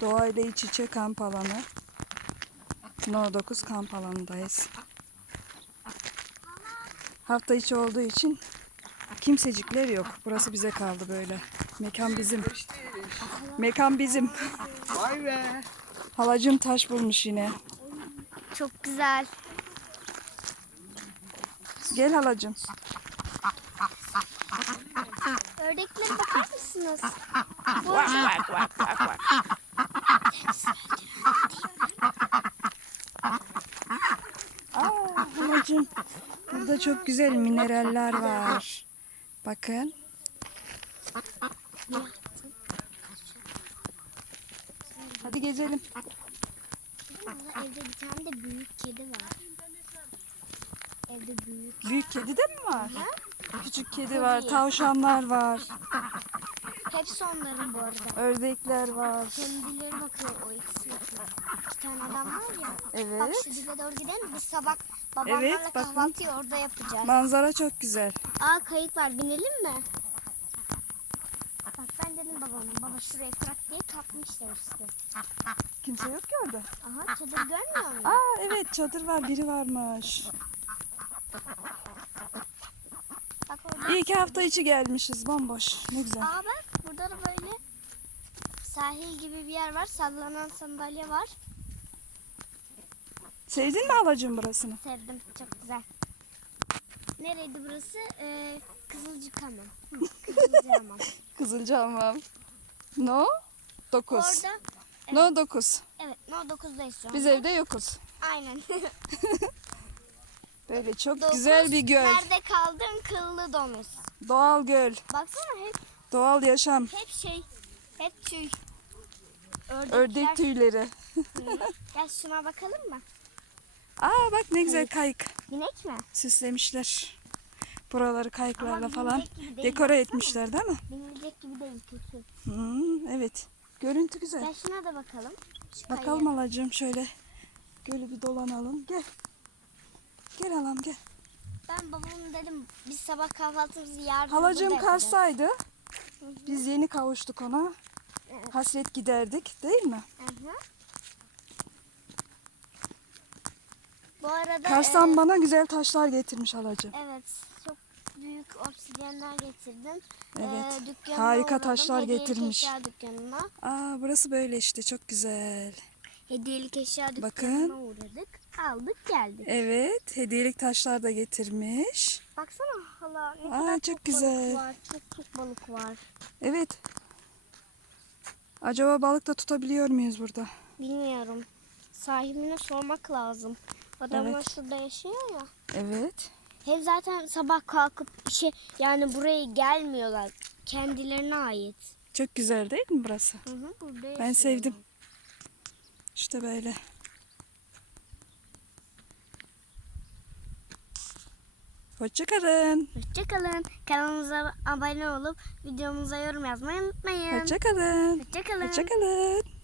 Doğayla iç içe kamp alanı. No 9 kamp alanındayız. Hafta içi olduğu için kimsecikler yok. Burası bize kaldı böyle. Mekan bizim. Mekan bizim. Vay be. Halacım taş bulmuş yine. Çok güzel. Gel halacım. Ördeklere bakar mısınız? Aa halacım. Burada çok güzel mineraller var. Bakın. Hadi gezelim. Evde bir tane de büyük kedi var. Evde büyük. Büyük kedi de mi var? Küçük kedi var, tavşanlar var, Hepsi onların bu arada. ördekler var. Kendileri bakıyor o ikisi bakıyor. İki tane adam var ya. Bak Evet. şu dibe doğru gidelim. Biz sabah babamlarla Evet, bakın. kahvaltıyı orada yapacağız. Manzara çok güzel. Aa kayık var binelim mi? Bak ben dedim babama baba şuraya bırak diye kalkmışlar işte. Kimse yok ki orada. Aha çadır görmüyor musun? Aa evet çadır var, biri varmış. Bak orada. İyi ki hafta içi gelmişiz, bomboş. Ne güzel. Aa bak burada da böyle sahil gibi bir yer var. Sallanan sandalye var. Sevdin mi halacığım burasını? Sevdim çok güzel. Nereydi burası? Ee, Kızılcık Hamam. Hı, Kızılcık Hamam. Kızılcahamam. No 9. Orada No 9. evet no 9'dayız şu an. Biz evde yokuz. Aynen. Böyle çok Dokuz, güzel bir göl. Nerede kaldın kıllı domuz. Doğal göl. Baksana hep Doğal yaşam. hep şey hep tüy. Ördekler. Ördek tüyleri. Gel şuna bakalım mı? Aa bak ne güzel kayık. Binek mi? Süslemişler. Buraları kayıklarla Ama falan değil, dekore etmişler değil mi? Binilecek gibi değil kötü. Hmm, evet. Görüntü güzel. Gel şuna da bakalım. Şu Bakalım kayaya. halacığım şöyle. Gölü bir dolanalım. Gel. Gel halam gel. Ben babam dedim biz sabah kahvaltımızı yarın Halacığım burada biz yeni kavuştuk ona. Evet. Hasret giderdik değil mi? Hı hı. Bu arada Kars'tan e, bana güzel taşlar getirmiş halacığım. evet çok büyük obsidyenler getirdim. Evet, E, dükkanına harika uğradım, taşlar getirmiş. Aa burası böyle işte çok güzel. Hediyelik eşya Bakın. dükkanına uğradık. Aldık geldik. Evet hediyelik taşlar da getirmiş. Baksana hala ne Aa, kadar çok, güzel. balık var. Çok çok balık var. Evet. Acaba balık da tutabiliyor muyuz burada? Bilmiyorum. Sahibine sormak lazım. Adamlar Evet. şurada yaşıyor ya. Evet. Hem zaten sabah kalkıp işe yani buraya gelmiyorlar. Kendilerine ait. Çok güzel değil mi burası? Hı hı, burada Ben yaşıyorlar. sevdim. İşte böyle. Hoşçakalın. Hoşçakalın. Kanalımıza abone olup videomuza yorum yazmayı unutmayın. Hoşçakalın. Hoşçakalın. Hoşçakalın.